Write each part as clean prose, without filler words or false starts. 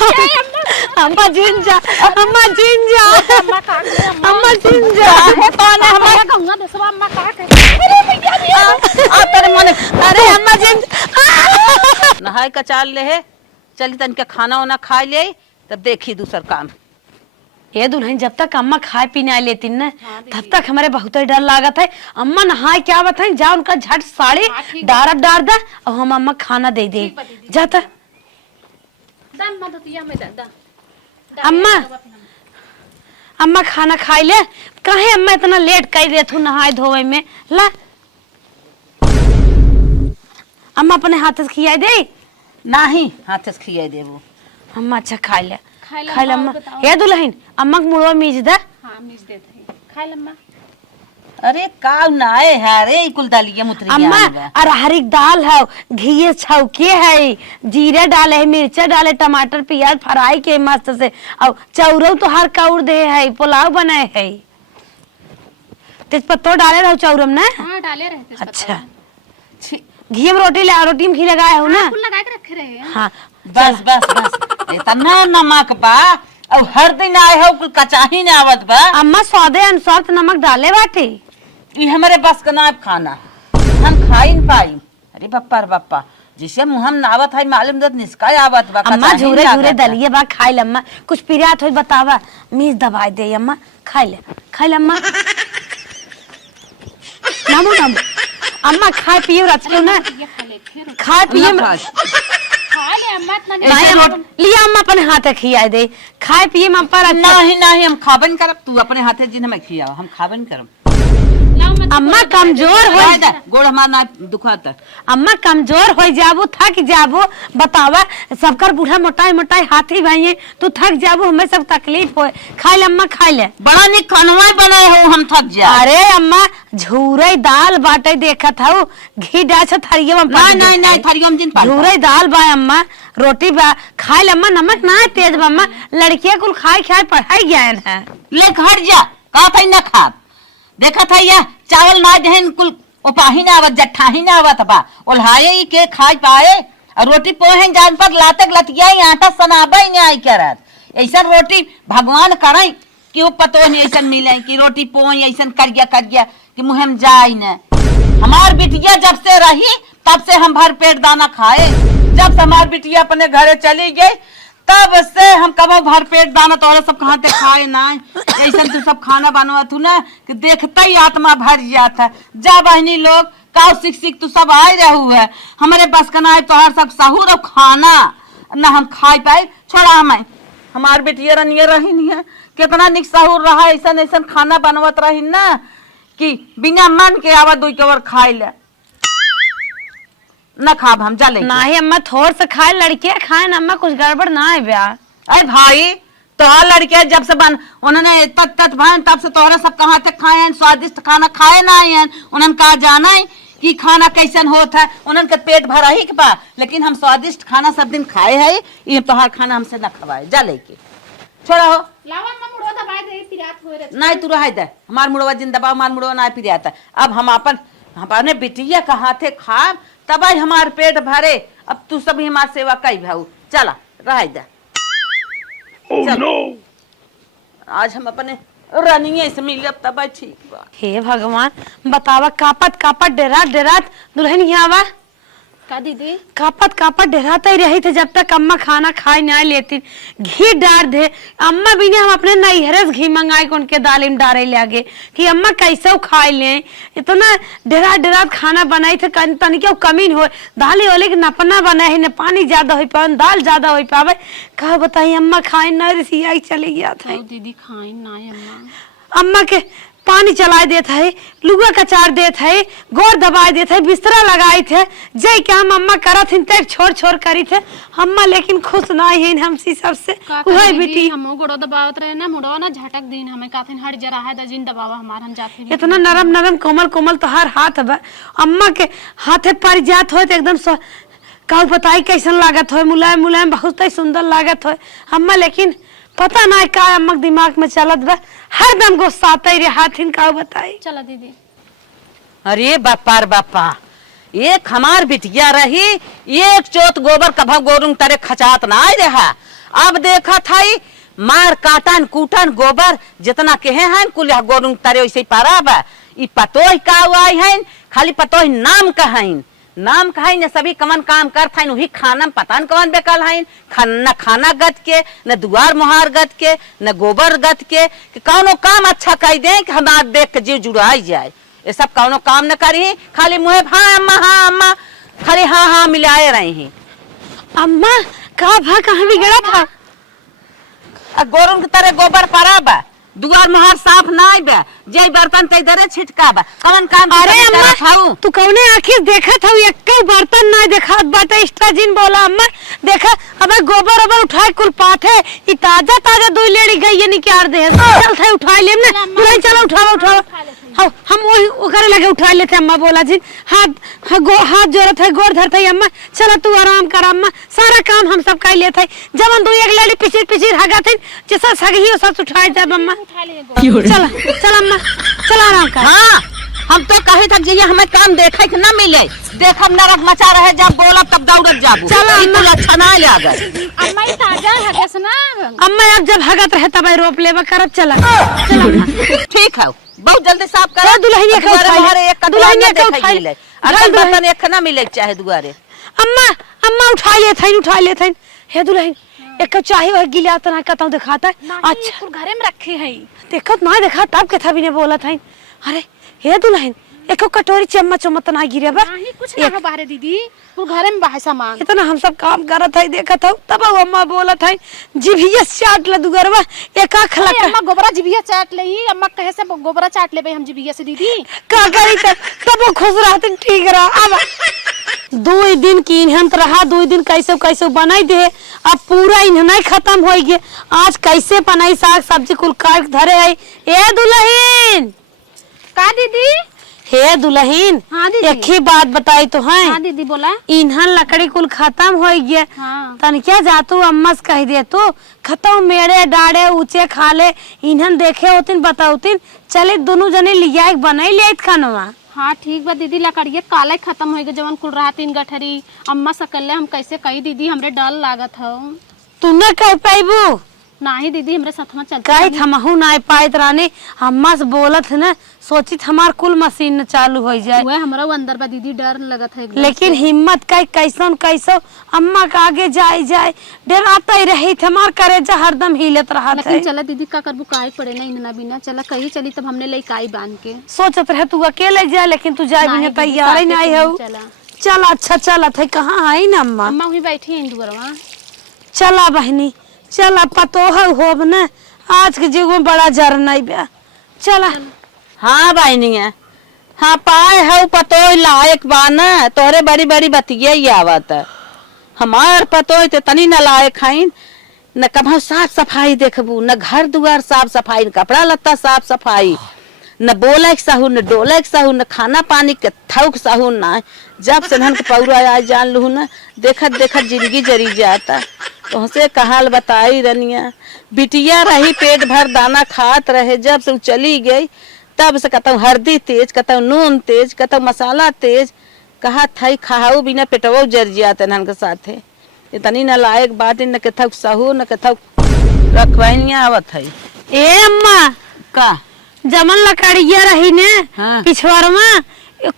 अम्मा जिंजा, अम्मा जिंजा, अम्मा जिंजा है कौन है हमारा कहूंगा दसवा अम्मा का अरे भैया आ तेरे मन अरे अम्मा जिंजा नहाय का चाल ले है चली तन के खाना वाना खा ले तब देखी दूसर काम। ये दुल्हन जब तक अम्मा खाए पीने आ लेती न तब तक हमारे बहुत ही डर लागत है। अम्मा नहाए क्या बताए जा उनका झट साड़ी डार दे और हम अम्मा खाना दे दे जाता। अम्मा अम्मा खाना खाई ले कहे अम्मा इतना लेट कर दे तू नहाए धोए में ला अम्मा अपने हाथ से खिया दे नहीं हाथ से खिया देबो अम्मा। अच्छा खाई ले अम्मा। ये दुल्हन अम्मा के मुड़वा मीज दे। हां मीज देत है खा ले अम्मा। अरे काव ना है अरे कुल दालिया मुतरिया अम्मा अरहरी दाल है घी छौके है जीरा डाले है मिर्चा डाले टमाटर प्याज फ्राई के मस्त से और चौरौ तो हर कौर दे है पुलाव बनाए है तेजपत्ता डाले रहो चौरम ना। हां डाले रहते। अच्छा घी में रोटी में घी लगाए हो ना कुल लगा के रखे रहे। हाँ बस बस बस इतना नमक बा और हर दिन आए हो कुल कचाही ने आवत बा। अम्मा स्वादे अनुसार तो नमक डाले बाटे ये हमारे बस का ना खाना हम खाई न पाई। अरे बप्पा रे बप्पा जिसे मुहम नावत है मालूम दत निस्काय आवत बा। अम्मा झूरे झूरे दलिए बा खाई ले अम्मा कुछ पिरात हो बतावा मीज दबाई दे अम्मा खाई ले अम्मा नामो नाम अम्मा खाए पिए रचलो ना खाए पिए खा ले अम्मा इतना लिया अम्मा अपने हाथ खिया दे खाए पिए में पर नहीं नहीं हम खाबन करब तू अपने हाथे जिन हमें खियाओ हम खाबन करब। अम्मा कमजोर हो गोड़ हमार ना दुखाता। अम्मा कमजोर हो जाबो थक जाबो बतावा सबकर बूढ़ा मोटाई मोटाई हाथी भाई तू थक जाबो हमें सब तकलीफ हो खा ले अम्मा खा ले बड़ा निक खानवा बनाए हो हम थक जा। अरे अम्मा झूरे दाल बाटे देखत हूँ घी डाछ थरिया में नहीं नहीं थरिया में जिन झूरे दाल बा अम्मा रोटी बा खा ले अम्मा नमक ना तेज बा अम्मा लड़कियां कुल खाए खाए पढ़ाई गया है ले हट जा का था न खा देखा था या चावल ना जहन कुल उपाही ना आवत जट्ठा ही ना आवत बा ओल्हाए के खाई पाए और रोटी पोहन जान पर लातक लतिया आटा सनाबे नहीं आई करत ऐसा रोटी भगवान करई कि वो पतो नहीं ऐसा मिले कि रोटी पोई ऐसा कर गया कि मुहम जाई न। हमार बिटिया जब से रही तब से हम भर पेट दाना खाए जब से हमार बिटिया अपने घरे चली गई तब से हम कब भर पेट दाना तोरे सब कहाँ ते खाए ना ऐसा तू सब खाना बनवा तू ना कि देखते ही आत्मा भर जाता है। जा बहनी लोग काव सीख तू सब आए रहू है हमारे बस का ना तोहर सब सहूर और खाना ना हम खाई पाए छोड़ा हमें हमार बेटिया रनिया रही नहीं है कितना निक सहूर रहा ऐसा ऐसा खाना बनवत रही ना कि बिना मन के आवा दुई कवर खाई ले न खाब हम चले नहीं अम्मा थोड़ से खाए लड़के खाए ना अम्मा कुछ गड़बड़ ना है ब्याह। अरे भाई तो लड़के जब से बन उन्होंने तत भाई तब से तोहरा सब कहाँ तक खाए स्वादिष्ट खाना खाए ना आए उन्होंने कहा जाना है कि खाना कैसन होता है उन्होंने के पेट भरा ही के पा लेकिन हम स्वादिष्ट खाना सब दिन खाए है ये तोहार खाना हमसे न खवाए जा लेके छोड़ा हो नहीं तू रह दे हमार मुड़वा जिन दबा हमार मुड़वा ना पिरियाता अब हम अपने बिटिया का हाथे खा तब हमार पेट भरे अब तू सभी हमार सेवा कई भाऊ चला रह दे। आज हम अपने रनिए से मिले तब ठीक बा। हे भगवान बतावा कापत डेरात दुल्हन यहाँ आवा का दीदी कापत डराता ही रही थे जब तक अम्मा खाना खाए ना लेती घी डार दे अम्मा भी ने हम अपने नैहरे से घी मंगाए को उनके दाल में डारे लगे कि अम्मा कैसे खाए ले इतना डरा खाना बनाई थे तनिक कमी हो दाल वाले के नपना बनाए न पानी ज्यादा हो पावे दाल ज्यादा हो पावे कहा बताई अम्मा खाए ना रसिया चले गया था दीदी खाए ना अम्मा के पानी चला देते है लुगा कचार देते है गोर दबाए देते है बिस्तरा लगाए थे जय क्या हम अम्मा करा थी छोड़ करी थे अम्मा लेकिन खुश ना है हमसी सबसे वही बेटी हम गोड़ो दबावत रहे ना मुड़ो ना झटक दिन हमें काथिन हट जरा है दजिन दबावा हमार हम जाते इतना नरम कोमल तो हर हाथ बा अम्मा के हाथे पर जात हो एकदम कहू बताई कैसन लागत हो मुलायम बहुत ही सुंदर लागत हो अम्मा लेकिन पता ना का अम्मा दिमाग में चलत बा हर दम गुस्साते रे हाथिन का बताई चला दीदी। अरे बापा एक हमार बिटिया रही, एक चोत गोबर कभा गोरुंग तरे खचात ना आए रहा। अब देखा था मार काटन कूटन गोबर जितना कहे हैं कुल गोरुंग तरे वैसे पारा बा। ई पतोह का हुआई है, खाली पतोह नाम कहाइन, नाम कहाइन सभी कमन काम करत हैं, वही खाना में पता न कवन बेकल हैं, न खाना गत के, न दुआर मुहार गत के, न गोबर गत के, कि कौनो काम अच्छा कह दे कि हमार देख के जीव जुड़ाई जाए। ये सब कौनो काम न करी, खाली मुँह हाँ अम्मा खाली हाँ मिलाए रही हैं। अम्मा कहाँ बिगड़ा था? गोरुन के तरह गोबर परा बा, दुआर मुहार साफ नाई बा, जय बर्तन ते दरे छिटका बा, कौन काम? अरे अम्मा तू कौने आखिर देखा था एक बर्तन ना देखा बाटे स्टाजिन बोला अम्मा देखा अब गोबर ओबर उठाए कुल पाथे ई ताजा दुई लेड़ी गई नहीं क्या दे चल थे उठा ले ना तुरई चलो उठाओ हम वही ओकरे लगे उठा लेते अम्मा बोला जी हाथ जोड़त है गोड़ धरते अम्मा चला तू आराम कर अम्मा सारा काम हम सब कर लेते जवन दू एक लेडी पिछिर हगा थे जैसा सगही सब उठाए जब अम्मा चल अम्मा चल आराम कर। हाँ हम तो कहे था जी हमें काम देखे के ना मिले, देखब नरक मचा रहे जब बोलब तब दौड़त जाबू। चल अच्छा ना लागे अम्मा ये ताजा है ना अम्मा अब जब हगत रहे तब रोप लेबा करब चला ठीक है बहुत जल्दी साफ कर दुल्हनिया के उठा ले अगल बर्तन एक ना मिले चाहे दुआरे। अम्मा उठा ले थे हे दुल्हन एक चाहे वह गिला तना कहता हूं दिखाता है अच्छा घरे में रखे है देखत ना देखा तब के था भी ने बोला था अरे हे दुल्हन एको कटोरी चम्मच ना गिरे बा नहीं कुछ ना हो बाहर दीदी तू घरे में बाहर सामान इतना हम सब काम करत है देखत हूं तब अम्मा बोला था जिभिया चाट ल दुगरवा एक आंख लगा अम्मा गोबरा जिभिया चाट ले अम्मा कहे से गोबरा चाट लेबे हम जिभिया से दीदी का करी तब वो खुश रहते ठीक रहा। अब 2 दिन की इन्हंत रहा 2 दिन कैसे बनाई दे अब पूरा इन्हना खत्म हो गए आज कैसे बनाई साग सब्जी कुल काट धरे है। ए दुल्हन का दीदी हे दुल्हन हाँ दीदी एक ही बात बताई तो है। हाँ दीदी बोला इन्हन लकड़ी कुल खत्म हो गया हाँ। तन क्या जातू अम्मा से कह दे तू खत्म मेरे डाड़े ऊंचे खाले इन्हन देखे होतिन बताउतिन चले दोनों जने लिया बनाई ले खानवा। हाँ ठीक बा दीदी लकड़िया काले खत्म हो गए जवन कुल रहा 3 गठरी अम्मा सकले हम कैसे कही दीदी हमरे डर लागत हो तू न कह पाइबू नहीं दीदी हमरे साथ में चलते कही हमहू ना पाइत रानी अम्मा से बोलत है ना सोचित हमार कुल मशीन चालू हो जाए वह हमरा अंदर बा दीदी डर लगत है लेकिन हिम्मत कैसो अम्मा का आगे जाए डराता ही रही थे हमार करेजा हरदम हिलत रहा था। लेकिन चला दीदी का करबू काई पड़े ना इना बिना चला कहीं चली तब हमने ले काई बांध के सोचत रहे तू अकेले जाए लेकिन तू जाए बिना तैयार ही नहीं हो। चल अच्छा चला थे कहाँ आई ना अम्मा अम्मा वही बैठी है दुआरवा चला बहनी चला पतो होब न आज के जीव में बड़ा जर नहीं बा चला। हाँ बहनी है हाँ पाए है पतो लायक बा न तोहरे बड़ी बतिया ही आवत हमार पतो ते तनी न लायक खाइन न कभा साफ सफाई देखबू न घर दुआर साफ सफाई न कपड़ा लत्ता साफ सफाई न बोले सहू न डोले सहू न खाना पानी के थौक सहू न जब से धन के पौरा आए जान लू न देखत जिंदगी जरी जाता तुमसे कहाल बताई रनिया बिटिया रही पेट भर दाना खात रहे जब से चली गई तब से कहता हल्दी तेज कहता नून तेज कहता मसाला तेज कहा था खाऊ बिना पेटवो जर जाते नन के साथे इतनी न लायक बात न के थक सहू न के थक रखवाइनिया आवत है। ए अम्मा का जमन लकड़िया रही ने हाँ। पिछवारमा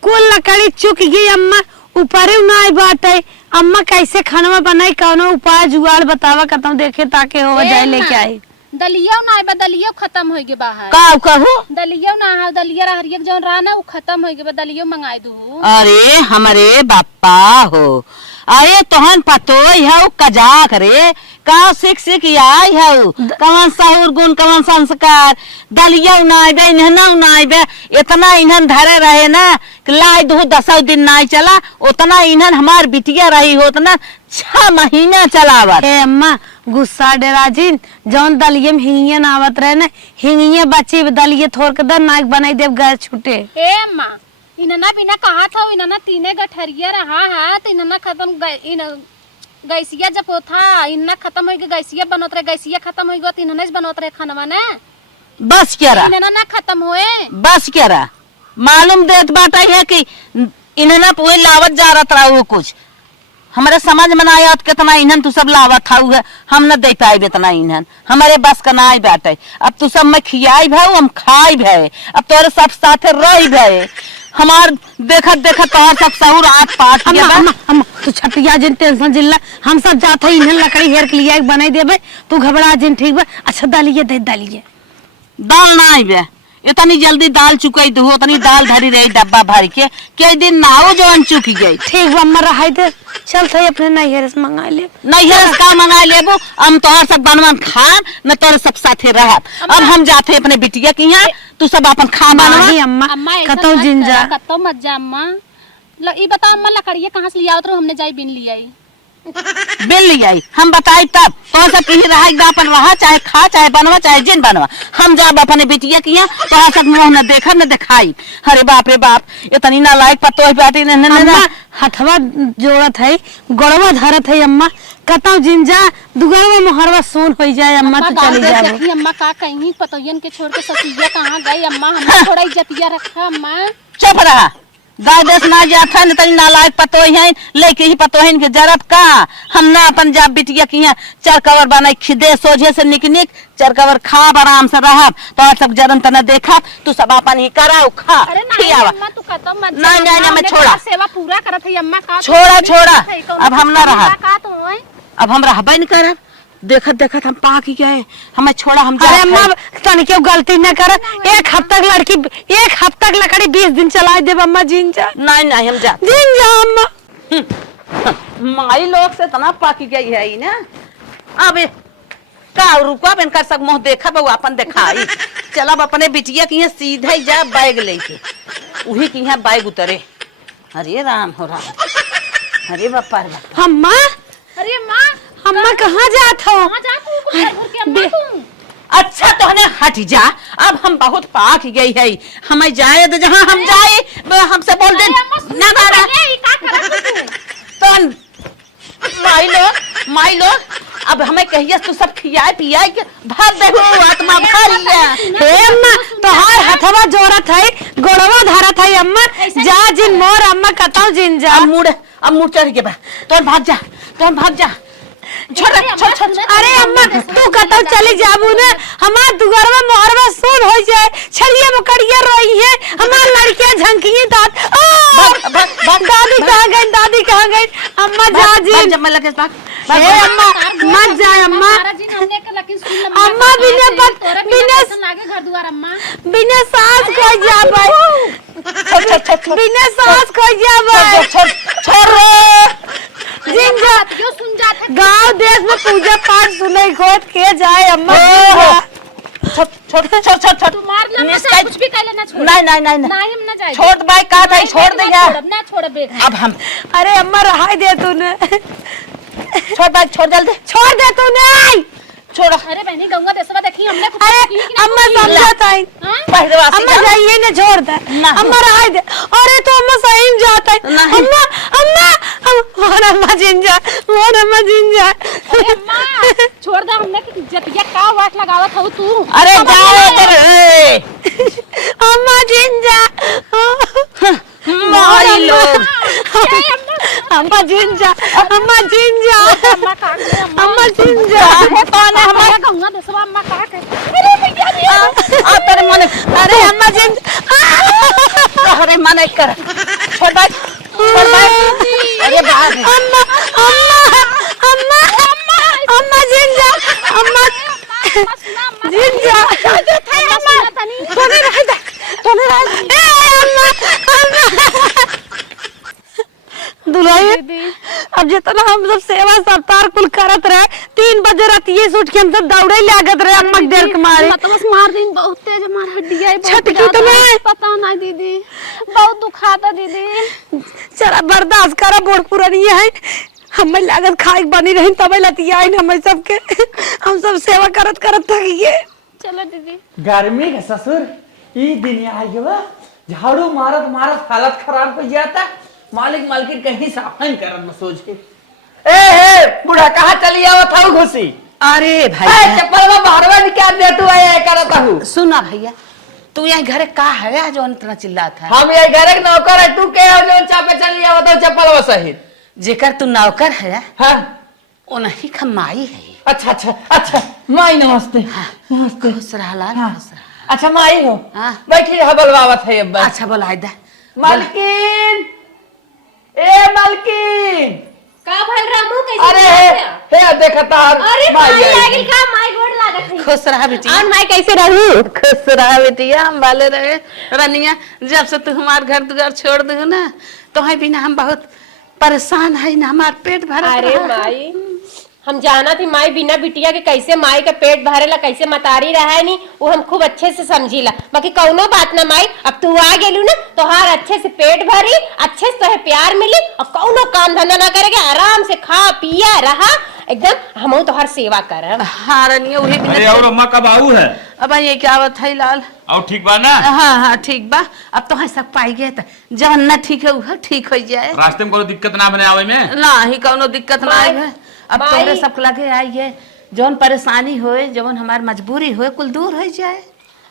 कुल लकड़ी चुक गई अम्मा ऊपर ना बाटे अम्मा कैसे खाना बनाई कौनो उपाय जुगाड़ बतावा कहता देखे ताके हो जाए लेके आई दलिया ना आए दलिया खत्म हो गए बाहर का कहू दलिया ना हा दलिया हरियर जौन रहा ना वो खत्म हो गए दलिया मंगाई दू। अरे हमारे बापा हो अरे तोहन पतोई है कजाक रे का सीख आई है कवन साहुर गुण कवन संस्कार दलिया उनाइबे इन्हना उनाइबे इतना इन्हन धरे रहे ना लाई दो 10 दिन नाई चला उतना इन्हन हमार बिटिया रही हो उतना 6 महीना चलावत। ए अम्मा गुस्सा डेराजिन जौन दलिये में हिंगियन आवत रहे ना हिंगिये बची दलिये थोड़ के दर नाक बनाई देव गैस छूटे। ए अम्मा इनना बिना कहा था इनना 3 गठरिया रहा है तो इनना खत्म गैसिया जब होता इनना खत्म हो गया गैसिया बनोत रहे गैसिया खत्म हो गया तो इनना बनोत रहे खाना ना बस क्या रहा इनना ना खत्म हुए बस क्या रहा मालूम देत बाटा है कि इन्हें ना पूरे लावत जा रहा था वो कुछ हमारे समझ में ना आया कितना इन्हन तू सब लावत था हम न दे पाए इतना इन्हन हमारे बस का ना बाटे अब तू सब मैं खियाई भाऊ हम खाई भे अब तोरे सब साथे रही भे हमार देखत देखत तोहर सब सहूर आठ पाठ अम्मा अम्मा अम्मा तू छटिया जिन टेंशन जिल्ला हम सब जाते ही इन्हन लकड़ी हेर के लिए बनाई देबे तू घबरा जिन ठीक बा अच्छा दालिए दे दालिए दाल ना आई बे इतनी जल्दी दाल चुकाई दो उतनी दाल धरी रही डब्बा भर के कई दिन नाओ जवन चुकी गई ठीक बा अम्मा रहाई दे चल थे अपने नैहर से मंगा ले नैहर का मंगा लेबो हम तोहर सब बनवन खाम न तोरे सब साथे रहब अब हम जाते अपने बिटिया के यहाँ तू सब अपन खा बनवाही अम्मा अम्मा ऐसा कतौ मत जिंजा करा, कतौ मत जा अम्मा ई बताओ अम्मा लकड़िया कहाँ से लिया तो हमने जाई बिन लिया बिल ले आई हम बताई तब तो सब कहीं रहा अपन रहा चाहे खा चाहे बनवा चाहे जिन बनवा हम जब अपने बिटिया किया तो सब मुंह न देखा न दिखाई अरे बाप रे बाप इतनी ना लायक पतो बाटी अम्मा हथवा जोड़त है गोड़वा धरत है अम्मा कतौ जिंजा दुगरवा मोहरवा सोन हो जाए अम्मा तो चली जाबो अम्मा का कहीं पतोयन के छोड़ के ससिया कहाँ गई अम्मा हमने थोड़ा इज्जतिया रखा अम्मा चुप रहा गाय देश ना जाता न तनी नालायक पतो है लेके ही पतो है के जरत का हम ना अपन जा बिटिया की चरकवर बनाई खिदे सोझे से निक चरकवर खा आराम से रह तो सब जरन तना देखा तू सब अपन ही करा खा खियावा अम्मा तू कतौ मत ना ना ना मैं छोड़ा सेवा पूरा करत है अम्मा का छोड़ा अब हम ना रहा का तो है अब हम रहबे न करब देखत देखत हम पाक ही गए हमें छोड़ा हम अरे अम्मा तनी क्यों गलती न कर एक हफ्ता लड़की एक हफ्ता लकड़ी 20 दिन चला देब अम्मा जिंजा नहीं नहीं हम जा जिंजा अम्मा माई लोग से तना पाकी गई है ई ना अब का रुका बन कर सब मुंह देखा बउ अपन दिखाई चलब अपने बिटिया की सीधे जा बैग लेके उही की यहाँ बैग उतरे अरे राम हो राम अरे बापा अम्मा अरे माँ अम्मा कहाँ जात हो कहाँ जा तू घर घर के अम्मा तू अच्छा तो हने हट जा अब हम बहुत पाक गई है हमें जाए तो जहाँ हम जाए हमसे बोल दे ना मारा तो माई लोग अब हमें कहिए तू सब खियाए पियाए के भर दे आत्मा भरिया हे अम्मा तोहार हथवा जोड़त है गोड़वा धरत है अम्मा जा जिन मोर अम्मा कतौ जिन जा अब मुड़ चढ़ के बा तो भाग जा छोड़ अरे अम्मा तू कतौ चली जाबू ना हमार दुगरवा मोहरवा सोन हो जाए छड़िया मकड़िया रोई है हमार लड़कियां झंकिए दादी कहाँ गई अम्मा जा जी हे अम्मा मत जा अम्मा अम्मा बिना सास को जाबे बिना सास को जाबे जिंजा गांव देश में पूजा पाठ सुने खोद के जाए अम्मा छोड़ कुछ भी कह लेना छोड़ नहीं हम ना जाए छोड़ भाई कहा था छोड़ दे यार ना छोड़ बे अब हम अरे अम्मा रहाई दे तूने छोड़ भाई छोड़ जल्दी छोड़ दे तूने छोड़ अरे बहनी गंगा देसवा देखी हमने कुछ अरे अम्मा समझत है अम्मा जाइए ना छोड़ दे अम्मा रहाई दे अरे तो अम्मा सही में जाता है अम्मा अम्मा मोर अम्मा जिंजा अरे अम्मा छोड़ दे हमने की जतिया का वाट लगावत हो तू अरे जाओ इधर अम्मा जिंजा माई लोग अम्मा जिंजा अम्मा जिंजा है कौन है हमारा गंगा देसवा अम्मा का है अरे भैया आ तेरे मन अरे अम्मा जिंजा अरे मन कर छोड़ अरे बाहर अम्मा जिंजा अम्मा जिंजा दुलारी अब जितना हम सब सेवा सप्ताह कुल करत रहे 3 बजे रात ये सूट के हम सब दौड़े लागत रहे अम्मा देर के मारे मतलब मार दिन बहुत तेज मार हड्डियां है छटकी तुम्हें पता नहीं दीदी बहुत दुखाता दीदी चला बर्दाश्त करा बोर्ड पुरानी है हमें लागत खाए बनी रही तब लतिया हम सबके हम सब सेवा करत थक गए चलो दीदी गर्मी के ससुर ई दिन आ गया झाड़ू मारत हालत खराब हो जाता मालिक मालकिन कहीं साफन करन में सोच के ए बूढ़ा कहाँ चली आवत हूँ घुसी अरे भाई चप्पल में बाहरवा निकाल दे तू आया करत हूँ सुना भैया तू यहाँ घरे का है जो इतना चिल्लाता है? हम ये घर के नौकर है, तू के हो जो चापे चल लिया बताओ चप्पल वो सहित। जेकर तू नौकर है हाँ वो नहीं खमाई है। अच्छा अच्छा अच्छा माई नमस्ते। नमस्ते। खुश रहा लाल, हाँ। खुश रहा। अच्छा माई हो हाँ। बैठी हबलवावत है अब। अच्छा बोला दे। मालकिन ए मालकिन। का भल रामू कैसे अरे रहत है? हे देखा तार अरे माई माई आई। लागिल का माई गोड़ लागत है। खुश रहा बेटिया। और माई कैसे रहू? खुश रहा बेटिया, हम वाले रहे रनिया। जब से तू हमार घर दुआर छोड़ दू ना तो है बिना हम बहुत परेशान है ना, हमार पेट भरा। अरे माई हम जाना थी माई बिना बिटिया के कैसे माई का पेट भरेला, कैसे मतारी रहा है नी वो हम खूब अच्छे से समझीला। बाकी कौनो बात ना माई, अब तू आ गेलू ना तोहार अच्छे से पेट भरी, अच्छे से तोहे प्यार मिली और कौनो काम धंधा ना करेगा, आराम से खा पिया रहा एकदम, हम तोहार सेवा करब। हाँ रनिया वही अरे और अम्मा कब आऊ है? अब ये क्या बात है लाल? और ठीक बा ना? हाँ हाँ ठीक बा। अब तो है सब पाई गए तो जब न ठीक है वह ठीक हो जाए। रास्ते में कोनो दिक्कत ना बने आवे में? ना ही कौनो दिक्कत ना माई- है। अब माई- तोरे सब लगे आई है जौन परेशानी होए, जौन हमार मजबूरी होए कुल दूर हो जाए।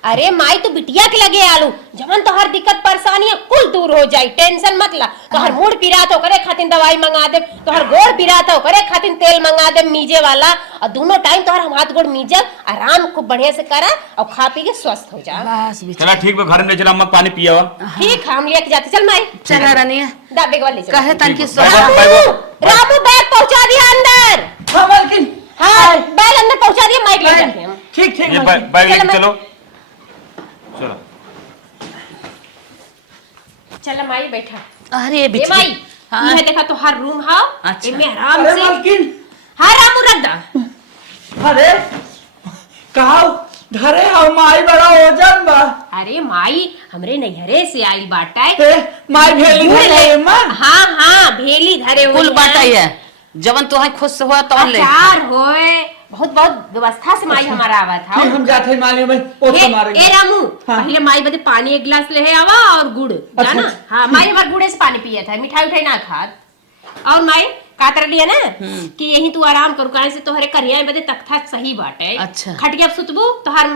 अरे माई तू बिटिया के लगे आलू, जवन तोहर दिक्कत परेशानी है कुल दूर हो जाई, टेंशन मत ला। तोहर मूड पिरा तो करे खातिर दवाई मंगा दे, तोहर गोड़ पिरा तो करे खातिर तेल मंगा दे मीजे वाला, और दोनों टाइम तोहर हम हाथ गोड़ मीजब, आराम खूब बढ़िया से करा और खा पी के स्वस्थ हो जा। बस चला ठीक बा, घर में ले चला अम्मा पानी पिया। ठीक हम लेके जाते, चल माई चला रनिया दा बेग वाले चल। कहे तन की ठीक बा। रामू रामू बैग पहुंचा दिया अंदर। हाँ मालकिन। हाँ बैग अंदर पहुंचा दिया, माइक ले जाते हैं। ठीक ठीक ये मालकिन। बैग लेके चलो, चलो। चलो चल माई बैठा। अरे ए बिटिया माई हाँ। ये देखा तो हर रूम हां, अच्छा। इनमें आराम अरे से। मालकिन। हाँ रामू रख दा। अरे कहा धरे हम माई बड़ा वजन बा। अरे माई हमरे नैहरे से आई बाटा है। ए, माई भेली दूर धरे ले। मां। हाँ हाँ भेली धरे हुई कुल हैं। बाटा है जवन तो है खुश हुआ तो ले। अचार होए, बहुत बहुत व्यवस्था से माई हमारा आवा था। ठीक हम जाते माली में ओ मारेंगे। ए रामू हाँ। पहले माई बदे पानी एक गिलास ले आवा और गुड़ अच्छा, जाना। अच्छा। हाँ माई हमार गुड़े से पानी पिया था, मिठाई उठाई ना खात। और माई कातर लिया ना कि यही तू आराम करू, काहे से तोहरे करिया बदे तख्ता सही बाटे। अच्छा। खटिया पे सुतबू तोहार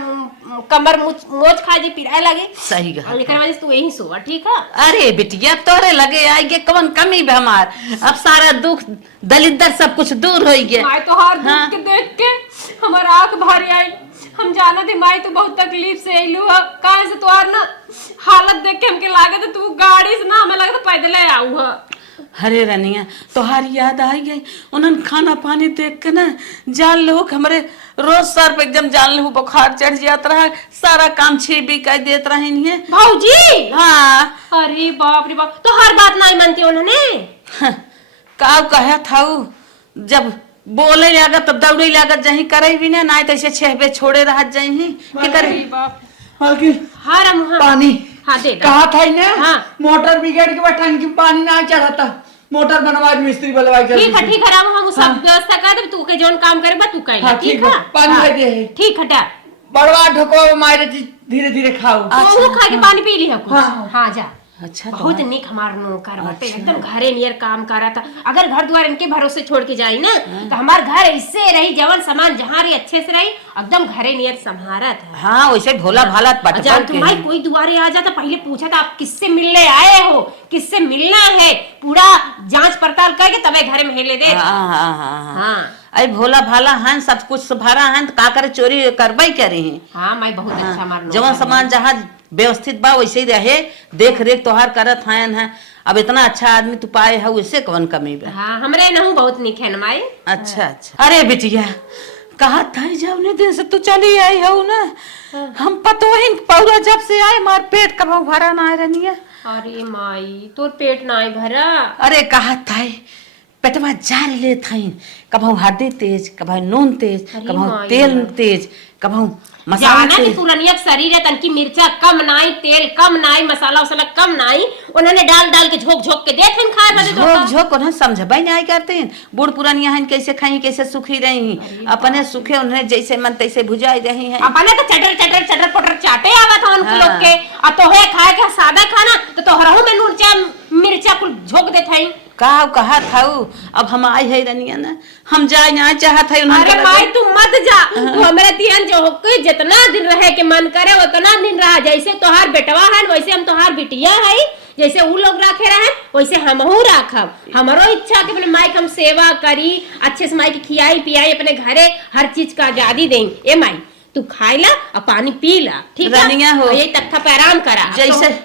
कमर मोच खा जी पिराए लागे, सही गा। और एकर वजह से तू यही सोवा, ठीक है? अरे बिटिया तोरे लगे आई के कौन कमी बे हमार, अब सारा दुख दलिद्र सब कुछ दूर हो गया। माई तोहार दुख हाँ। के देख के हमार आंख भर आई। हम जाना थे माई तू बहुत तकलीफ से आइलू है, काहे से तोहार ना हालत देख के हमके लागत तू गाड़ी से ना, हमें लगता पैदल आऊ है। अरे रनिया तोहार याद आई गई, उन्होंने खाना पानी देख के ना जान लो हमरे रोज सर पे एकदम जान लो बुखार चढ़ जाता रहा, सारा काम छीबी कर देत रहे नहीं। भाऊजी हाँ अरे बाप रे बाप, तो हर बात नहीं मानती उन्होंने। का कहे था जब बोले लागत तब दौड़े लागत जही करे भी ना तो ऐसे छेबे छोड़े रह जही के करे। मालकिन हाँ रामू हाँ पानी हाँ दे दो। कहा था इन्हें हाँ। मोटर बिगड़ के बाद टंकी में पानी ना चढ़ा था, मोटर बनवा मिस्त्री बनवा के ठीक है रामू, हम सब हाँ। व्यवस्था कर दे, तू के जोन काम करे बा तू कर ले, हाँ, ठीक ठीक है? है, पानी हाँ, दे दे। ठीक है टा बड़वा ढको मारे धीरे धीरे खाओ। तू खा के पानी पी ली है कुछ। हाँ। हाँ जा। अच्छा बहुत निक हमार नौकर बाटे, एकदम घरे नियर काम करा था। अगर घर द्वार इनके भरोसे छोड़ के जाई ना तो हमार घर ऐसे रही, जवन सामान जहाँ रही अच्छे से रही, एकदम घरे नियर संभारा था। हाँ वैसे भोला भाला और जब तुम्हारी कोई दुआरे आ जाता पहले पूछा था आप किससे मिलने आए हो, किससे मिलना है, पूरा जांच पड़ताल करके तबे घरे में हेले दे। हाँ अरे भोला भाला हैं सब कुछ सुधारा हैं तो का करे चोरी करबई करे हैं। हाँ मैं बहुत अच्छा हमार जवन सामान जहाँ व्यवस्थित बा वैसे ही रहे, देख रेख तोहार करत हैं। अब इतना अच्छा आदमी तू पाए है वैसे कौन कमी बा। हाँ हमरे नहु बहुत निक है माई। अच्छा अच्छा। अरे बिटिया कहा था जवने दिन से तू चली आई हो ना, हम पतो ही पौरा जब से आए मार पेट कब भरा ना रनिया। अरे माई तोर पेट ना भरा। अरे कहा था पेटवा जार ले थाई, कभू हल्दी तेज, कभू नून तेज, अरे कभू माई तेल माई। तेज, कभू मसाला जाना कि तेज। पुरानिया शरीर है, तनकी मिर्चा कम नाई, तेल कम नाई, मसाला वसाला कम नाई, उन्होंने डाल डाल के झोंक झोंक के देते हैं खाए बदे तो झोंक झोंक उन्हें समझबई नहीं करते हैं। बूढ़ पुरानिया हैं कैसे खाई कैसे सुखी रही हैं, अपने सुखे उन्हें जैसे मन तैसे भुजाई रही हैं। अपने तो चटर चटर चटर पटर चाटे आवा था उन हाँ। लोग के, और तोहे खाए के सादा खाना तो तोहरहु में नून चा मिर्चा कुल झोंक देत हई। कहा था अब हम आई है रनिया ना हम जाए यहाँ चाहत है अरे माई तू मत जा, तू हमरे तियन जो होके जितना दिन रहे के मन करे उतना दिन रहा। जैसे तोहार बेटवा है वैसे हम तोहार बिटिया है, जैसे वो लोग रखे रहे वैसे हमहू रखब। हमारो इच्छा के अपने माई के हम सेवा करी, अच्छे से माई की खियाई पियाई, अपने घरे हर चीज का आजादी दें। ए माई तू खाई ला और पानी पी ला, ठीक है? रनिया हो यही तख्ता पे आराम करा।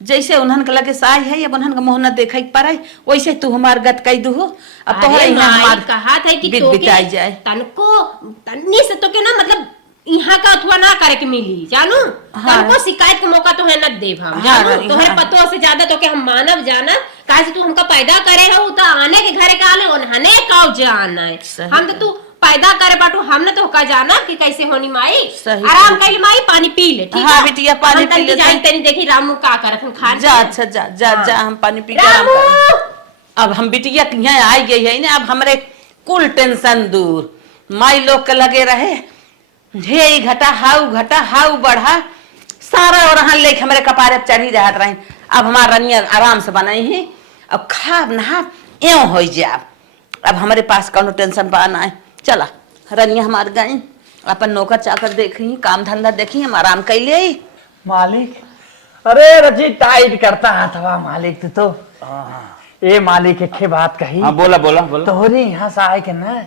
जैसे उन्हन के लगे साई है अब उन्हन के मोहना देखे पड़े वैसे तू हमार गत कई दू अब तोहरे माई कहा था कि तो बिताई जाए तनको तन्नी से तो के ना मतलब यहाँ का अथवा ना करे के मिली जानू। हाँ। तनको शिकायत का मौका तो है न देव हम जानू। तोहरे पतो से ज्यादा तो के हम मानव जाना काहे से तू हमका पैदा करे हो तो आने के घरे का आले उन्हने काव जाना है। हम तो तू पैदा करे बाटू हमने तो का जाना कि कैसे होनी माई। आराम कर ले माई, पानी पी ले, ठीक है? हाँ बिटिया पानी पी ले। जाई तेरी देखी रामू का करत हम खा जा। अच्छा जा जा जा हम पानी पी के आराम कर। अब हम बिटिया यहाँ आई गई है ना अब हमरे कुल टेंशन दूर। माई लोग के लगे रहे हे घटा हाउ बढ़ा सारा और लेके हमारे कपारे चढ़ी रहत रही। अब हमारा रनिया आराम से बनाई है अब खाब नहा एवं हो जाब। अब हमारे पास कौनो टेंशन बा ना है। चला रनिया हमार गई अपन नौकर चाकर देखी काम धंधा देखी हम आराम कैले। मालिक अरे रजी टाइट करता हाथवा मालिक तो ए मालिक एक बात कही। हाँ बोला बोला बोला। तोहरी यहाँ से आए के ना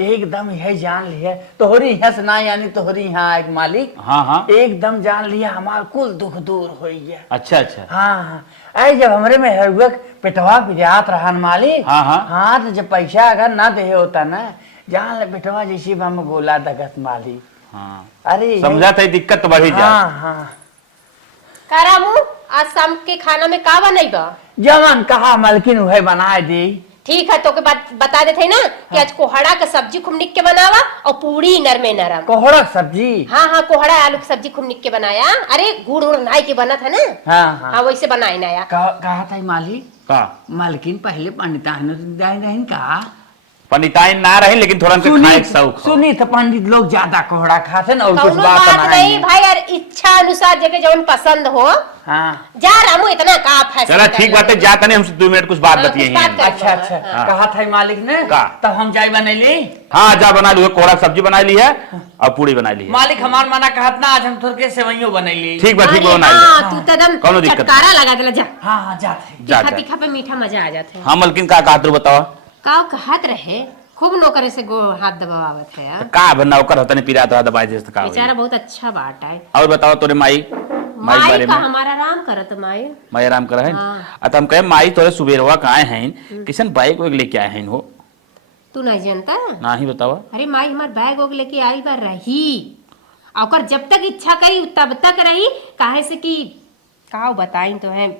एकदम यह जान लिया तोहरी यहाँ से ना यानी तोहरी यहाँ आए मालिक। हाँ हाँ एकदम जान लिया हमार कुल दुख दूर हो गया। अच्छा अच्छा हाँ ऐ जब हमरे में हर पेटवा पिजात रहा मालिक। हाँ हाँ हाँ तो जब पैसा अगर ना दे होता ना जान ले बेटवा जैसी हम गोला दगत मालिक। हाँ अरे समझा था दिक्कत तो बढ़ी जा। हाँ हाँ करामू आज शाम के खाना में का बनेगा? जवन कहा मलकिन वह बनाए दी। ठीक है तो के बता देते ना कि आज कोहड़ा का सब्जी खूब निक के बनावा और पूरी नर में नरम। कोहड़ा सब्जी? हाँ हाँ कोहड़ा आलू की सब्जी खूब निक के बनाया। अरे गुड़ उड़ नाई के बना था ना। हाँ हाँ वैसे बनाई नया। कहा था मालिक का मालकिन पहले पंडिता रही कहा पंडिताइन ना रहे लेकिन थोड़ा खाए शौक सुनी तो पंडित लोग ज्यादा कोहड़ा खाते ना और कुछ कौनो बात बात नहीं भाई यार इच्छा अनुसार जगह जौन पसंद हो। हाँ जा रामू इतना का फैसला चला ठीक बात है जाता नहीं हमसे 2 मिनट कुछ बात बतिए अच्छा अच्छा कहा था मालिक ने तब हम जाए बनेली। हाँ जा बना ली कोहड़ा सब्जी बना ली है और पूरी बना ली है। मालिक हमार मना कहत ना आज हम थोड़े सेवइयों बनैली। ठीक बा बना हाँ तू तो एकदम कौनो दिक्कत चटकारा लगा देला जा। हाँ हाँ जाते तीखा तीखा पे मीठा मजा आ जाता है। हाँ मलकिन का कहा तू बताओ का कहत रहे खूब नौकर से गो हाथ दबावत है यार। का बनना ओकर होता नहीं पिरा तो दबाए जैसे का बेचारा बहुत अच्छा बाट है। और बताओ तोरे माई माई बारे का में हमारा आराम करत माई। माई आराम कर है हाँ। अत हम कहे माई तोरे सुबेरवा कहाँ हैं किशन बाइक वैग लेके आए हैं हो तू नहीं जानता? ना ही बतावा। अरे माई हमार बैग वोग लेके आई बार रही और जब तक इच्छा करी तब तक रही काहे से कि का बताई तो है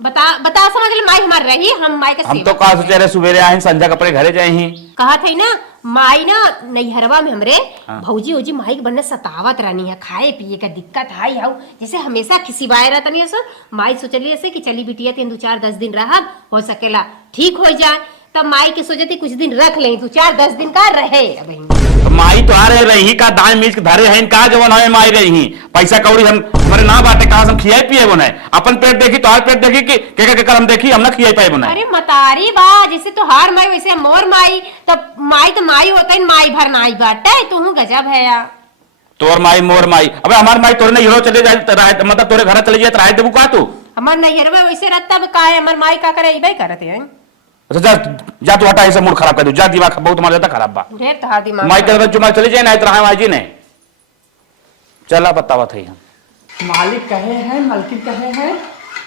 बता समझ ले माई हमार रही हम माई का हम तो कहा सोचे रहे सुबेरे आए संध्या कपड़े घरे जाए ही कहा थे ना माई ना नैहरवा में हमरे भौजी उजी माई के बनने सतावत रहनी है खाए पिए का दिक्कत हाई हाउ जैसे हमेशा खिसिवाए रहता नहीं ऐसा। माई सोचली ऐसे कि चली बिटिया 3-4-10 दिन रहा हो सकेला ठीक हो जाए तब माई के सोचती कुछ दिन रख ले 2-4-10 दिन का रहे। तो माई तो आ रहे रही का दान मिर्च धरे हैं का जवन है माई रही पैसा कौड़ी हम हमारे ना बाटे कहा हम खियाई पिए बने अपन पेट देखी तो पेट देखी कि के हम देखी हम ना खियाई पाए बने। अरे मतारी बा जैसे तो हार माई वैसे मोर माई तब माई तो माई होता है माई भर नाई बाटे तू गजब है यार। तोर माई मोर माई अबे हमार माई तोरे नहीं चले जाए मतलब तोरे घर चले जाए राय देबू का तू हमार नैहर में वैसे रहता का है हमार माई का करे इबे करते हैं। अच्छा जा तू हटा ऐसे मूड खराब कर दू जा दिमाग बहुत हमारा ज्यादा खराब बा ढेर तहार दिमाग माई के चुमा चले जाए ना इतना माई जी ने चला बतावा थे हम मालिक कहे हैं मलकिन कहे हैं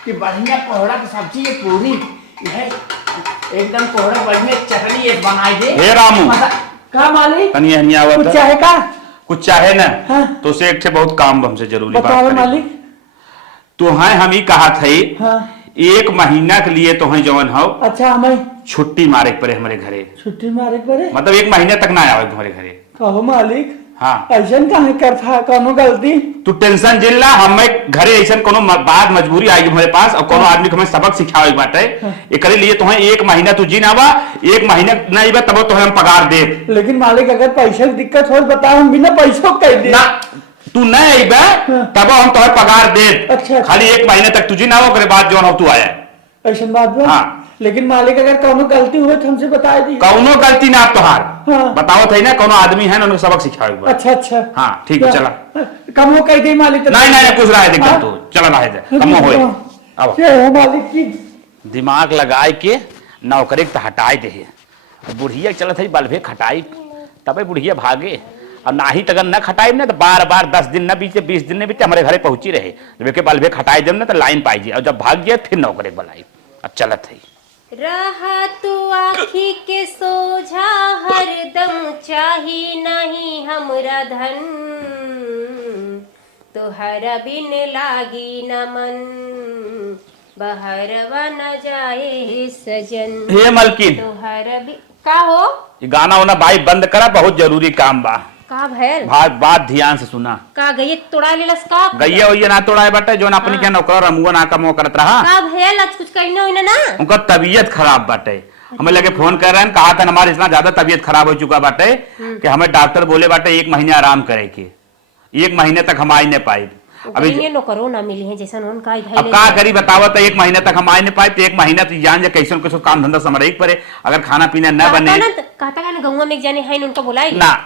कि बढ़िया कोहड़ा की सब्जी ये पूरी यह एकदम कोहड़ा बढ़िया चटनी एक बनाई दे। हे रामू का मालिक तनी हनी आवत कुछ चाहे का कुछ चाहे ना हाँ? तो से एक बहुत काम हमसे जरूरी बात बताओ करे मालिक। तो हैं हम ही कहा थे हाँ 1 महीना के लिए तो हैं जवन हो अच्छा हमें छुट्टी मारे पड़े हमारे घरे छुट्टी मारे पड़े मतलब 1 महीने तक ना आवे तुम्हारे घरे। कहो मालिक हाँ ऐसा कहे कर था कोनो गलती तू टेंशन जिल ला हमें घरे ऐसा कोनो बात मजबूरी आएगी हमारे पास और कोनो आदमी को हमें सबक सिखावे बाटे एकरे लिए तुम्हें 1 महीना तू जी ना बा 1 महीना नहीं बा तब तो हम पगार दे। लेकिन मालिक अगर पैसे की दिक्कत हो बताओ हम बिना पैसों कह दे ना तू न आईबा तब हम तुम्हें पगार दे। अच्छा खाली 1 महीने तक तुझी ना हो करे बाद जो हो तू आया ऐसा बात बा हाँ लेकिन मालिक अगर कौनो गलती हुए तो हमसे बता दी। कौनो गलती ना तोहार। हाँ। बताओ थे ना कौनो आदमी है ना उनको सबक सिखाओ। अच्छा अच्छा। हाँ ठीक है चला। कम हो कह दी मालिक। नहीं नहीं कुछ रहा है दिक्कत तो चला रहा है कम हो। अब मालिक की दिमाग लगाए के नौकरी के हटाए दे। बुढ़िया चलत है बल्बे खटाई तबे बुढ़िया भागे। और ना ही तगर न खटाई ना तो बार बार 10 दिन न बीते 20 दिन न बीते हमारे घरे पहुंची रहे। जब के बल्बे खटाई जब ना तो लाइन पाई जी और जब भाग गया फिर नौकरी बुलाई। अब चलत है रहा तू आखी के सोझा हरदम चाही नहीं हमरा धन तोहरा बिन लागी न मन बहरवा न जाए सजन। हे मलकिन तोहरा बिन का हो ये गाना वाना भाई बंद करा बहुत जरूरी काम बा। का भैल बात ध्यान से सुना। का गई तोड़ा लेलस का गैया वैया ना तोड़ा है बटे जो अपनी क्या नौकर रमुआ ना कमो करत रहा। का भैल आज कुछ कहना होइना ना उनका तबीयत खराब बाटे। हमें लगे फोन कर रहे हैं कहा था हमारे इतना ज्यादा तबीयत खराब हो चुका बाटे कि हमें डॉक्टर बोले बाटे 1 महीने आराम करे के। 1 महीने तक हम आ नहीं पाए। अभी ये नौकरो ना मिली है जैसा उनका अब का करी बतावा तो 1 महीने तक हम आ नहीं पाए तो 1 महीना तो जान जा कैसे कुछ काम धंधा समझ पड़े। अगर खाना पीना न बने कहता है ना गौवा में एक जाने है उनका बुलाई ना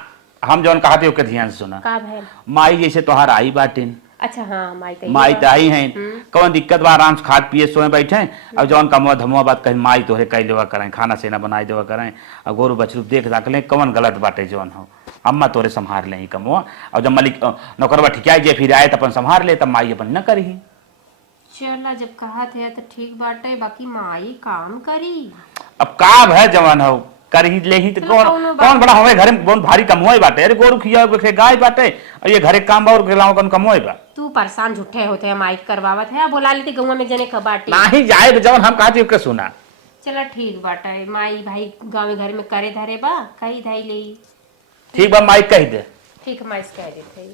हम जौन कहा थे ध्यान से सुना। का भैल माई जैसे तोहार आई बाटिन अच्छा हाँ माई तो आई है कौन दिक्कत बा आराम से खाद पिए सोए बैठे। अब जौन कमुआ धमुआ बात कहीं माई तोहरे कह देवा करें खाना सेना बनाई देवा करें और गोरू बछरू देख दाख लें कौन गलत बाटे जौन हो अम्मा तोरे संभार ले कमुआ। और जब मलिक नौकरवा ठिकाई जे फिर आए तो अपन संभार ले तब माई अपन न करी। चला जब कहा थे तो ठीक बाटे बाकी माई काम करी। अब का है जवान हो कर ही ले ही तो कौन बड़ा हमें घर में बहुत भारी कमोए बाटे। अरे गोरू खिया गाय बाटे और ये घरे काम बा और गिलाव कौन कमोए बा। तू परेशान झूठे होते हैं माइक करवावत है बोला लेते गौवा में जने कबाटी नाही जाए जवन हम कहा के सुना। चला ठीक बाटे माई भाई गाँव घर में करे धरे बा कही धाई ले ठीक बा माई कह दे। ठीक माई कह देते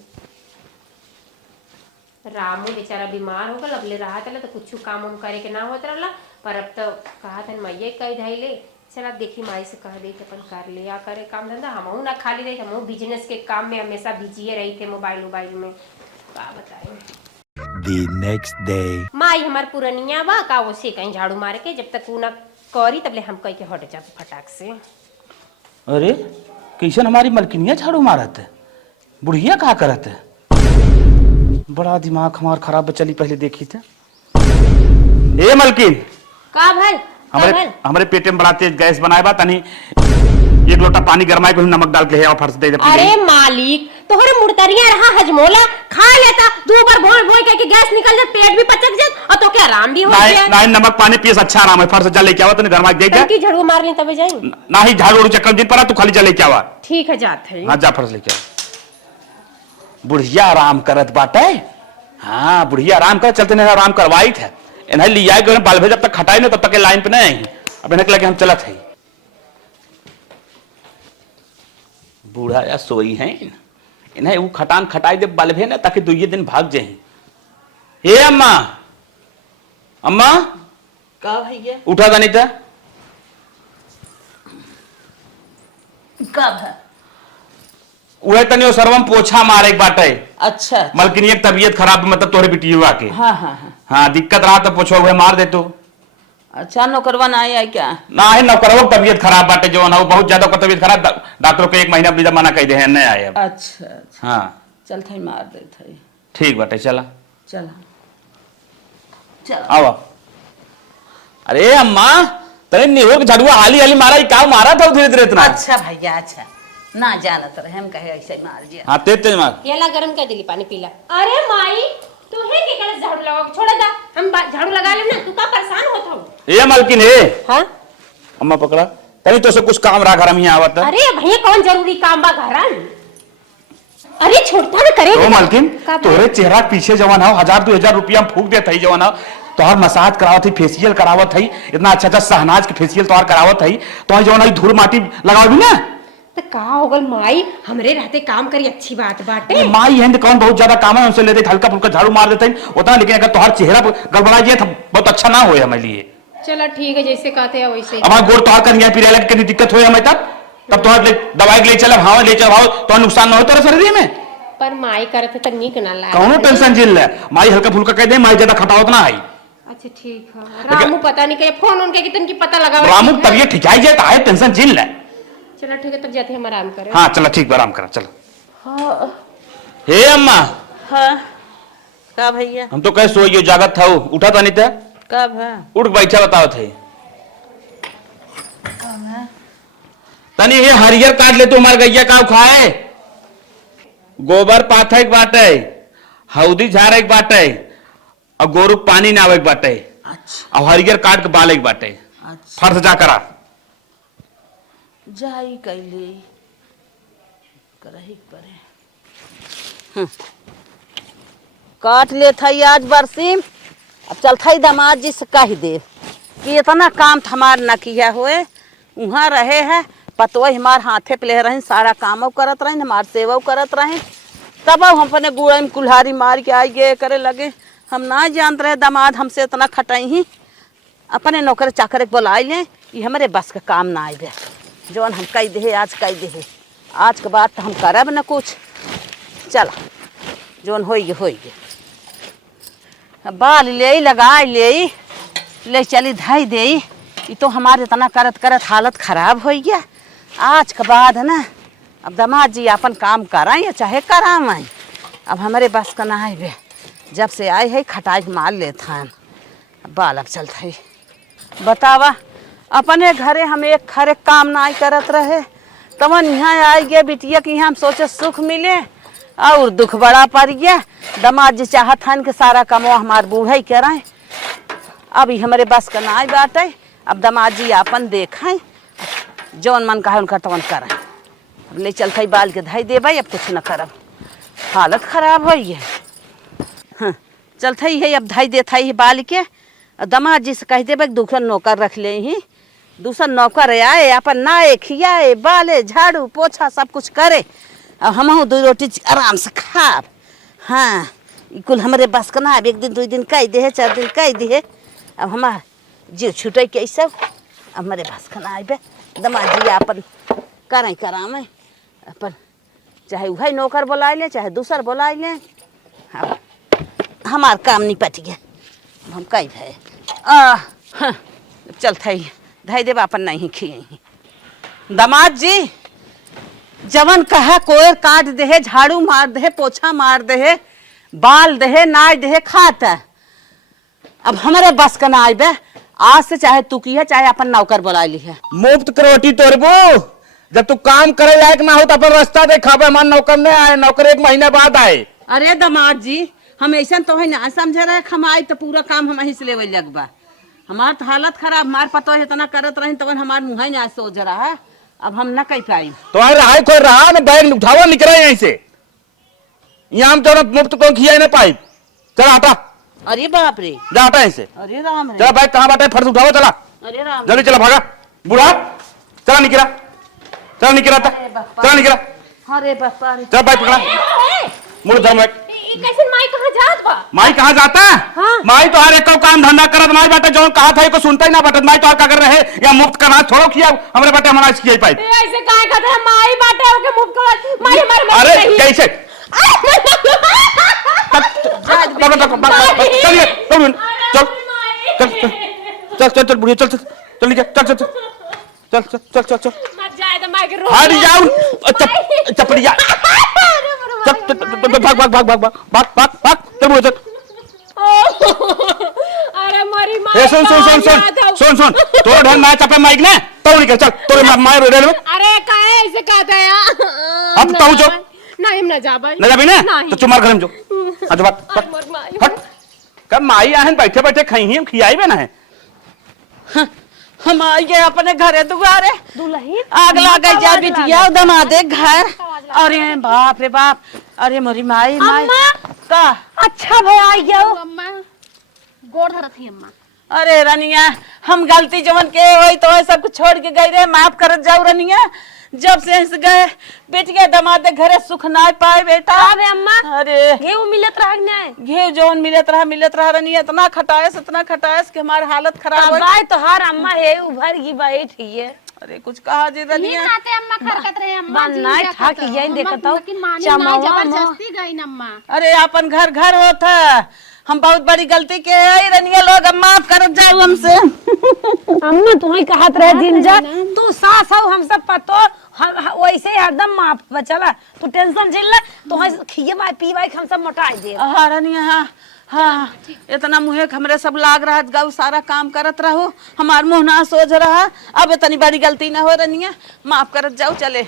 रामू बेचारा बीमार हो गल अगले रहा था तो कुछ काम उम करे के ना होत रहला पर अब तो कहा था मैया कही धाई ले। चल आप देखी माई से कह दे अपन कर लिया करे काम धंधा हम ना खाली रही हम बिजनेस के काम में हमेशा बिजिए रही थे मोबाइल में का बताए। The next day. माई हमार पुरनिया बा का उसे कहीं झाड़ू मार के जब तक ना करी तबले हम कह के हट जाते फटाक से। अरे कैसन हमारी मलकिनिया झाड़ू मारत है बुढ़िया कहा करत है। बड़ा दिमाग हमार खराब चली पहले देखी थे। ए मलकिन का भाई हमारे पेटे में बड़ा तेज गैस बनाए बा तनी 1 लोटा पानी गरमाए को नमक डाल के है और फर्श दे दे। अरे मालिक तोहरे मुड़तरिया रहा हजमोला खा लेता 2 बार भोल भोल के गैस निकल जाए पेट भी पचक जाए और तो क्या आराम भी हो जाए। नहीं नमक पानी पिए अच्छा आराम है फर्श जा लेके आवा तनी गरमाए दे दे। की झाड़ू मार ले तबे जाई ना ही झाड़ू चक्कर दिन पड़ा तू खाली जा लेके आवा। ठीक है जात है। हां जा फर्श लेके आ। बुढ़िया आराम करत बाटे। हां बुढ़िया आराम कर चलते नहीं आराम करवाई थे इन्हें लिया गए बाल भेज जब तक खटाई ना तब तक लाइन पे नहीं आई। अब इन्हें लगे हम चलत है बूढ़ा या सोई है इन्हें वो खटान खटाई दे बाल भे ना ताकि 2 दिन भाग जाए। हे अम्मा अम्मा का भैया उठा था नहीं था कब है वह तनी वो सर्वम पोछा मारे एक बाटे। अच्छा मलकिनी एक तबीयत खराब मतलब तोहरे बिटियुआ के। हाँ हाँ हाँ हाँ दिक्कत रहा तो पूछो वह मार दे तू। अच्छा नौकरवा ना आया क्या ना है नौकरों की तबीयत खराब बाटे जो ना बहुत ज्यादा तबीयत खराब डॉक्टर को 1 महीना बीजा मना कह दे हैं नहीं आए अब। अच्छा अच्छा हाँ चल थे मार दे थे ठीक बाटे चला चला चल आओ। अरे अम्मा तने निहो के झाड़ुआ हाली हाली मारा ही का मारा था धीरे धीरे इतना। अच्छा भैया अच्छा ना जानत रहे हम कहे ऐसे मार दिया। हाँ तेज मार ये ला गरम कर दिली पानी पीला। अरे माई तू है के कल झाड़ू लगाओ छोड़ दा हम झाड़ू लगा ले ना तू का परेशान होत हो। ये मलकिन है हां अम्मा पकड़ा तनी तो से कुछ काम रहा घर में आवत। अरे भैया कौन जरूरी काम बा घरन अरे छोड़ता ना करे तो मलकिन तोरे चेहरा पीछे जवान हो 1000-2000 रुपया फूक देत है जवान हो तोहर मसाज करावत है फेशियल करावत है इतना अच्छा शहनाज के फेशियल तोहर करावत है तो जवान धूल माटी लगाओ भी ना तो का होगल माई हमरे रहते काम करी अच्छी बात बाटे। माई हैंड कौन बहुत ज्यादा काम है उनसे लेते हल्का फुल्का झाड़ू मार देते हैं उतना लेकिन अगर तोहर चेहरा गड़बड़ा जाए तो बहुत अच्छा ना होए हमारे लिए। चलो ठीक है जैसे कहते हैं वैसे। अब गोड़ तोहर कर यहाँ पिराला कितनी दिक्कत होए हमें तब तोहर दवाई ले चल भाव ले चल भाव तो नुकसान ना हो तेरे शरीर में। पर माई करते तक नीक ना लागे कौनो टेंशन झेल ले माई हल्का फुल्का कह दे माई ज्यादा खटावत ना है। अच्छा ठीक है। रामू पता नहीं कहीं फोन उनके कितन की पता लगा रामू तबीयत ठीक है जाए आए टेंशन झील ले। चलो ठीक है, तब जाते हम आराम करें। हाँ चलो ठीक आराम करा चलो। हाँ हे अम्मा हाँ का भैया हम तो कहे सोइयो जागत था उठा तो नहीं था कब है उठ बैठा बताओ थे तनी ये हरियर काट ले तो हमारे गैया का खाए गोबर पाथा एक बाटे हौदी झाड़ एक बाटे और गोरु पानी ना आवे एक बाटे अच्छा और हरियर काट के बाल एक बाटे अच्छा फर्श जा करा जाई कैले करही परे काट ले थई आज बरसीम अब चल थई दामाद जी से कह दे कि इतना काम हमार न किया हुए वहाँ रहे है पतवही हमार हाथे पे ले रहे सारा काम करत रहे हमार सेवा करत रहे तब हम अपने गुड़ा में कुल्हारी मार के आई गए करे लगे हम ना जानते रहे दामाद हमसे इतना खटाई ही अपने नौकर चाकर के बुलाई लें ये हमारे बस का काम ना आए जौन हम कह दे आज कह दे आज के बाद तो हम करब न कुछ चला जौन होइगे बाल ले लगा ले चली धाई दे ये तो हमारे इतना करत करत हालत खराब हो गया आज के बाद है ना अब दामाद जी अपन काम कराएं या चाहे कराएं अब हमारे बस का ना है जब से आए है खटाई मार लेता है बाल अब चलता है बतावा अपने घरे हम एक खरे काम ना करत रहे तवन यहाँ आई गए बिटिया कि यहाँ हम सोचे सुख मिले और दुख बड़ा पड़ गया दामाद जी चाहत हन के सारा कमो हमार बूढ़ा ही कराए अब ये हमारे बस का ना बाटे अब दामाद जी अपन देखें जौन मन कहा उनका तवन कराए अब ले चलते बाल के धाई दे भाई अब कुछ न करब हालत खराब हो गई हाँ चलते ही अब धाई देता ही बाल के दामाद जी से कह दे भाई दूसरा नौकर रख ले ही दूसरा नौकर आए अपन नाए खियाए बाले झाड़ू पोछा सब कुछ करे अब हम दो रोटी आराम से खाब हाँ कुल हमारे बस का ना एक दिन 2 दिन कह दे 4 दिन कह दे अब हमार जीव छूटे के सब हमारे बस का ना आए दामाद जी अपन करें करामें अपन चाहे वही नौकर बुला ले चाहे दूसर बुला ले अब हमार काम नहीं पट गया हम कही है हाँ चल थई धाई देवा अपन नहीं खिए दामाद जी जवन कहा कोयर काट दे झाड़ू मार दे पोछा मार दे बाल दे नाच दे खाता अब हमारे बस का ना आए आज से चाहे तू की है चाहे अपन नौकर बुला ली है मुफ्त करोटी तोरबू जब तू काम करे लायक ना हो तो अपन रास्ता देखाबे मान नौकर ने आए नौकर 1 महीने बाद आए अरे दामाद जी हम ऐसा तो है ना समझ रहे हम आए तो पूरा काम हम ही से लेवे लगबा हमार तो हालत खराब मार पतो है इतना करत रही तब हमार मुँह ना सोच रहा है अब हम न कह पाई तुम्हारे रहा कोई रहा ना बैग उठावा निकला यहीं से यहाँ हम तो मुफ्त को खिया नहीं पाई चला हटा अरे बाप रे जा हटा यहीं से अरे राम रे चला बैग कहाँ बाटे फर्श उठाओ चला अरे राम जल्दी चला भागा बूढ़ा चला निकला चला निकला अरे बापा रे चल बैग पकड़ा मुड़ जाओ मैं कैसे माई कहाँ जात बा? माई कहाँ जाता है माई तो हर एक काम धंधा करत माई बाटे जो कहा था को सुनता ही ना बटत माई तो हर का कर रहे या मुफ्त करना छोड़ो किया हमरे बाटे हमारा किया पाई ऐसे काहे कहते हैं माई बाटे ओके मुफ्त कर माई हमारे अरे कैसे चलिए चल बुढ़िया चल चल चल चल चल चल चल चल चल मत जाए तो माई के रो हट जाओ चपड़िया भाग भाग भाग भाग भाग भाग भाग भाग चल बुढ़िया चल अरे मरी माई सुन सुन सुन सुन सुन सुन तोरे ढंग मैं चपे माइक ने तो निकल चल तोरे मार रेल में अरे काहे ऐसे कहते हैं अब तो जो नहीं हम ना जा भाई न जाबी ना तो चुप मार घर में जो आज बात हट कब माई आहन बैठे बैठे खई हम खियाई बे ना है हम आई गए अपने घरे दुआरे दुल्हन आग लगा जा बिटिया दमादे घर अरे बाप रे बाप अरे मोरी माई माई का अच्छा भैया आई गया अम्मा गोड़ धरत ही अम्मा अरे रनिया हम गलती जवन के होई तो सब कुछ छोड़ के गई रे माफ करत जाऊ रनिया जब से इस गए बेटिया दमादे घरे सुख ना पाए बेटा अरे अम्मा अरे गेहूं मिलत रहा ने घे जौन मिलत रहा रनिया इतना खटायस कि हमारी हालत खराब हो बाय तो हर अम्मा है उभर की बैठ है अरे कुछ कहा जी ये रनिया नाते अम्मा खरकत रहे अम्मा बनना था कि यही देखत हो कि मानी चमावा ना जबरदस्ती गई न अम्मा अरे अपन घर घर होता हम बहुत बड़ी गलती के है रनिया लोग, अब माफ कर जाओ हमसे। अम्मा तुम्हें कहत रहे जिंजा तू सास हो हम सब पतो वैसे ही हरदम माफ बचला तू टेंशन झेल तुम्हें खिएबाई पीबाई हम सब मोटाई दे। हाँ रनिया हाँ हाँ, इतना मुहे हमरे सब लाग रहा गौ सारा काम करत रहो, हमार मुंह ना सोच रहा, अब इतनी बड़ी गलती ना हो रनिया, माफ करत जाओ चले।